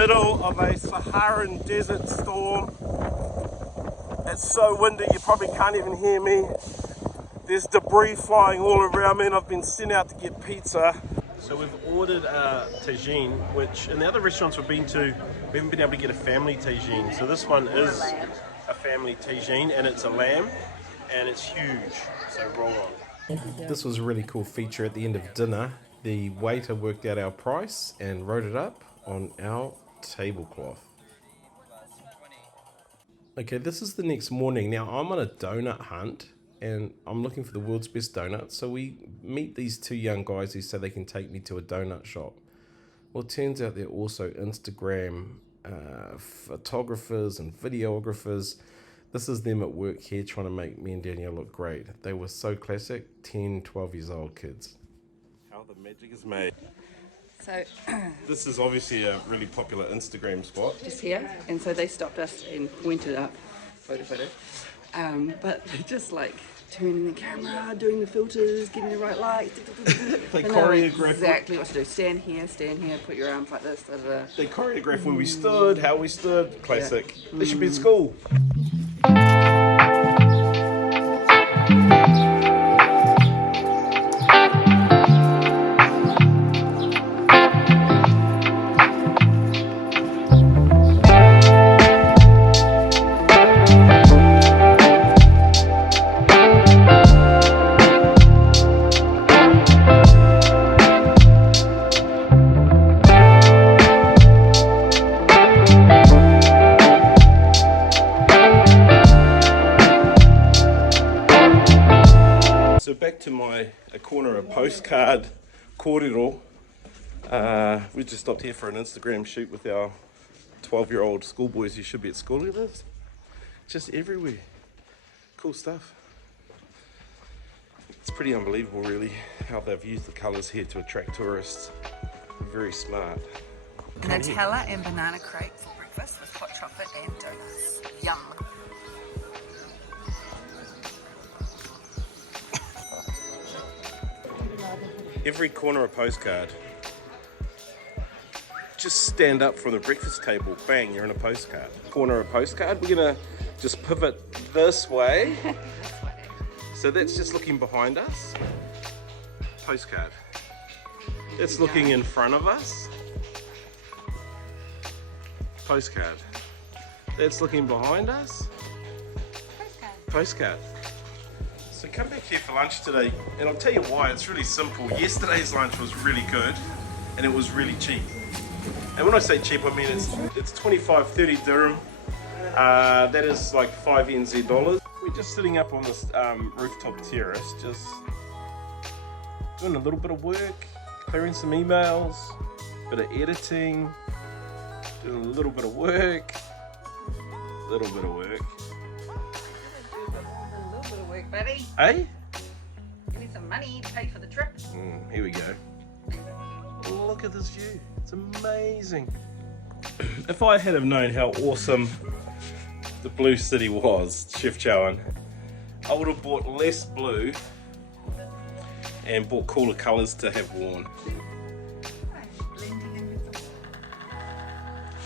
middle of a Saharan desert storm. It's so windy you probably can't even hear me. There's debris flying all around me and I've been sent out to get pizza. So we've ordered a tagine, which in the other restaurants we've been to, we haven't been able to get a family tagine. So this one is a family tagine and it's a lamb and it's huge. So roll on. This was a really cool feature at the end of dinner. The waiter worked out our price and wrote it up on our tablecloth. Okay, this is the next morning. Now I'm on a donut hunt and I'm looking for the world's best donuts. So we meet these two young guys who say they can take me to a donut shop. Well, it turns out they're also Instagram photographers and videographers. This is them at work here trying to make me and Danielle look great. They were so classic, 10, 12 years old kids. How the magic is made. So this is obviously a really popular Instagram spot. Just here, and so they stopped us and pointed up, photo. But they're just like turning the camera, doing the filters, getting the right light. They choreograph exactly what to do. Stand here, put your arms like this. They choreograph where we stood, how we stood. Classic. Yeah. They should be at school. A corner of postcard corridor. We just stopped here for an Instagram shoot with our 12-year-old schoolboys who should be at school with us. Just everywhere. Cool stuff. It's pretty unbelievable really how they've used the colours here to attract tourists. Very smart. Nutella and banana crepe for breakfast with hot chocolate and donuts. Yum. Every corner a postcard. Just stand up from the breakfast table, bang, you're in a postcard. Corner a postcard, we're gonna just pivot this way. So that's just looking behind us. Postcard. That's looking in front of us. Postcard. That's looking behind us. Postcard. So come back here for lunch today, and I'll tell you why. It's really simple. Yesterday's lunch was really good, and it was really cheap. And when I say cheap, I mean it's 25, 30 dirham. That is like 5 NZ dollars. We're just sitting up on this rooftop terrace, just doing a little bit of work, clearing some emails, bit of editing, doing a little bit of work, Buddy. Hey? Give me some money to pay for the trip. Here we go. Look at this view. It's amazing. If I had have known how awesome the blue city was, Chefchaouen, I would have bought less blue and bought cooler colours to have worn.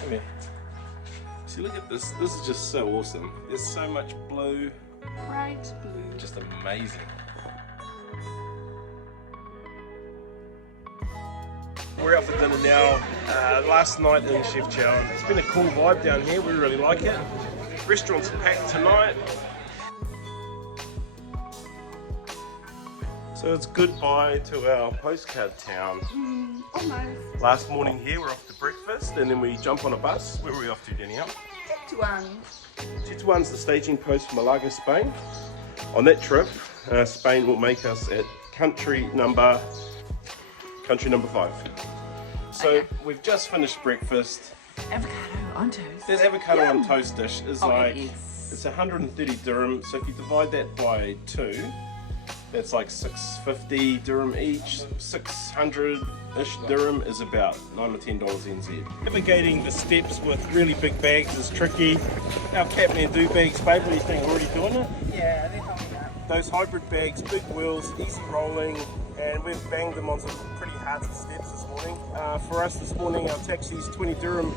Come here. See, look at this. This is just so awesome. There's so much blue. Bright blue. Just amazing. We're out for dinner now. Last night in Chefchaouen. It's been a cool vibe down here. We really like it. Restaurant's packed tonight. So it's goodbye to our postcard town. Almost. Last morning here, we're off to breakfast and then we jump on a bus. Where are we off to, Danielle? Tetouan. Tetouan's the staging post for Malaga, Spain. On that trip, Spain will make us at country number 5. So we've just finished breakfast. Avocado on toast. That avocado on toast dish is yes. it's 130 dirham. So if you divide that by 2, that's like 650 dirham each. 600-ish dirham is about $9 or $10 NZ. Navigating the steps with really big bags is tricky. Our Kathmandu bags, babe, what do you think? Already doing it? Yeah, they're helping out. Those hybrid bags, big wheels, easy rolling, and we've banged them on some pretty carts of steps this morning. For us this morning, our taxi's 20 dirham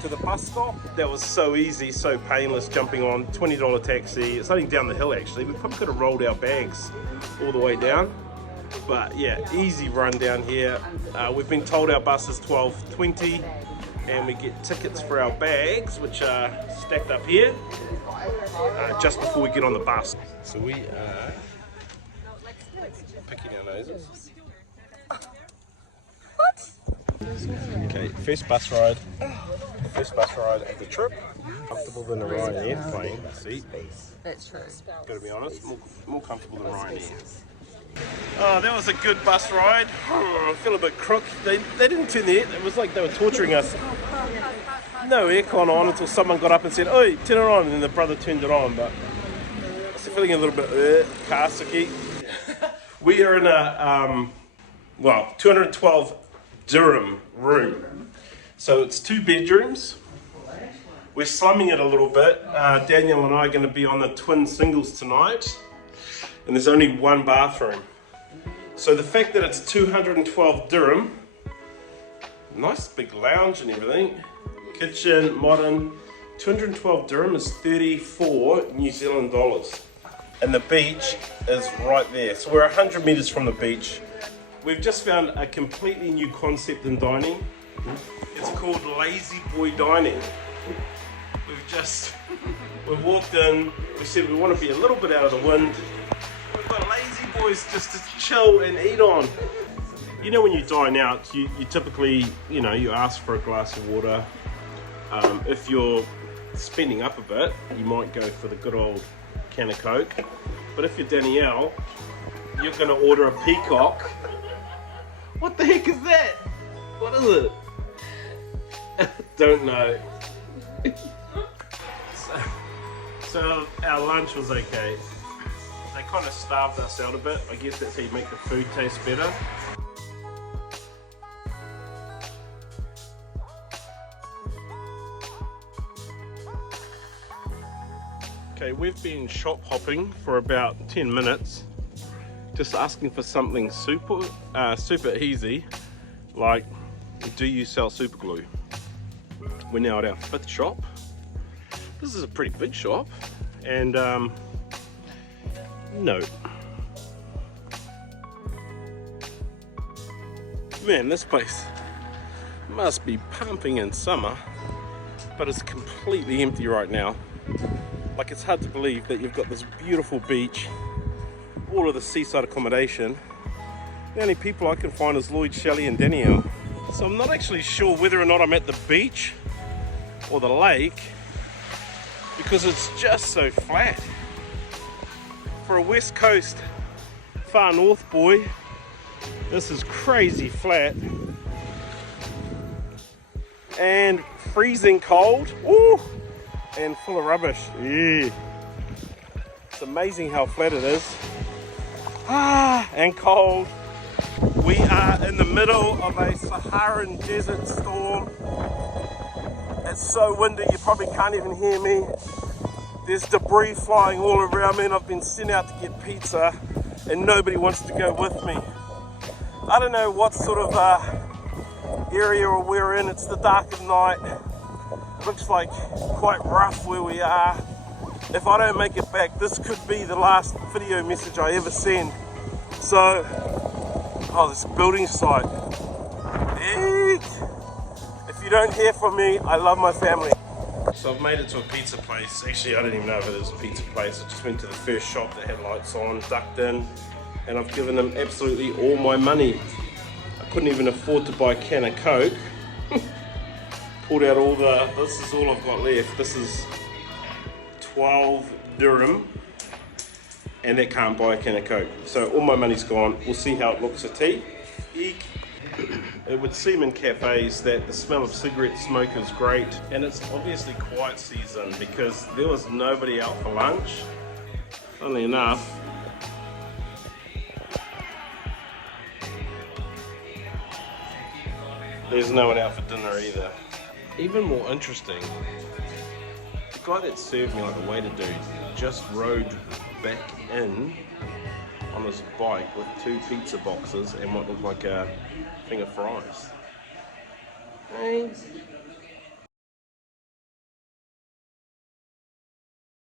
to the bus stop. That was so easy, so painless, jumping on, $20 taxi. It's only down the hill actually. We probably could have rolled our bags all the way down. But yeah, easy run down here. We've been told our bus is 12:20 and we get tickets for our bags, which are stacked up here, just before we get on the bus. So we are picking our noses. Okay, first bus ride of the trip. Comfortable than a Ryanair plane seat. That's true. Gotta be honest, more comfortable than Ryanair. Oh, that was a good bus ride. I feel a bit crook. They didn't turn the air. It was like they were torturing us. No aircon on until someone got up and said, "Oi, turn it on," and then the brother turned it on. But I was feeling a little bit car-sicky. We are in a 212 dirham room. So it's 2 bedrooms. We're slumming it a little bit. Daniel and I are going to be on the twin singles tonight. And there's only 1 bathroom. So the fact that it's 212 dirham, nice big lounge and everything, kitchen, modern, 212 dirham is 34 New Zealand dollars. And the beach is right there. So we're 100 meters from the beach. We've just found a completely new concept in dining. It's called lazy boy dining. We've walked in, we said we want to be a little bit out of the wind. We've got lazy boys just to chill and eat on. You know, when you dine out, you typically, you ask for a glass of water. If you're spending up a bit, you might go for the good old can of Coke. But if you're Danielle, you're going to order a peacock. What the heck is that? What is it? Don't know. So our lunch was okay. They kind of starved us out a bit. I guess that's how you make the food taste better. Okay, we've been shop hopping for about 10 minutes, just asking for something super easy, like, do you sell super glue? We're now at our 5th shop. This is a pretty big shop, and no. Man, this place must be pumping in summer, but it's completely empty right now. Like, it's hard to believe that you've got this beautiful beach, all of the seaside accommodation. The only people I can find is Lloyd, Shelley and Danielle. So I'm not actually sure whether or not I'm at the beach or the lake, because it's just so flat. For a West Coast far north boy, this is crazy flat and freezing cold. Ooh, and full of rubbish. Yeah. It's amazing how flat it is. And cold. We are in the middle of a Saharan desert storm. It's so windy you probably can't even hear me. There's debris flying all around me, and I've been sent out to get pizza and nobody wants to go with me. I don't know what sort of area we're in. It's the dark of night. It looks like quite rough where we are. If I don't make it back, this could be the last video message I ever send. So, this building site. Eek. If you don't hear from me, I love my family. So I've made it to a pizza place. Actually, I don't even know if it is a pizza place. I just went to the first shop that had lights on, ducked in, and I've given them absolutely all my money. I couldn't even afford to buy a can of Coke. Pulled out this is all I've got left. This is 12 dirham, and that can't buy a can of Coke. So all my money's gone. We'll see how it looks at tea. Eek. It would seem in cafes that the smell of cigarette smoke is great, and it's obviously quiet season because there was nobody out for lunch. Funnily enough, there's no one out for dinner either. Even more interesting, the guy that served me, like the waiter dude, just rode back in on this bike with 2 pizza boxes and what looked like a thing of fries. Hey,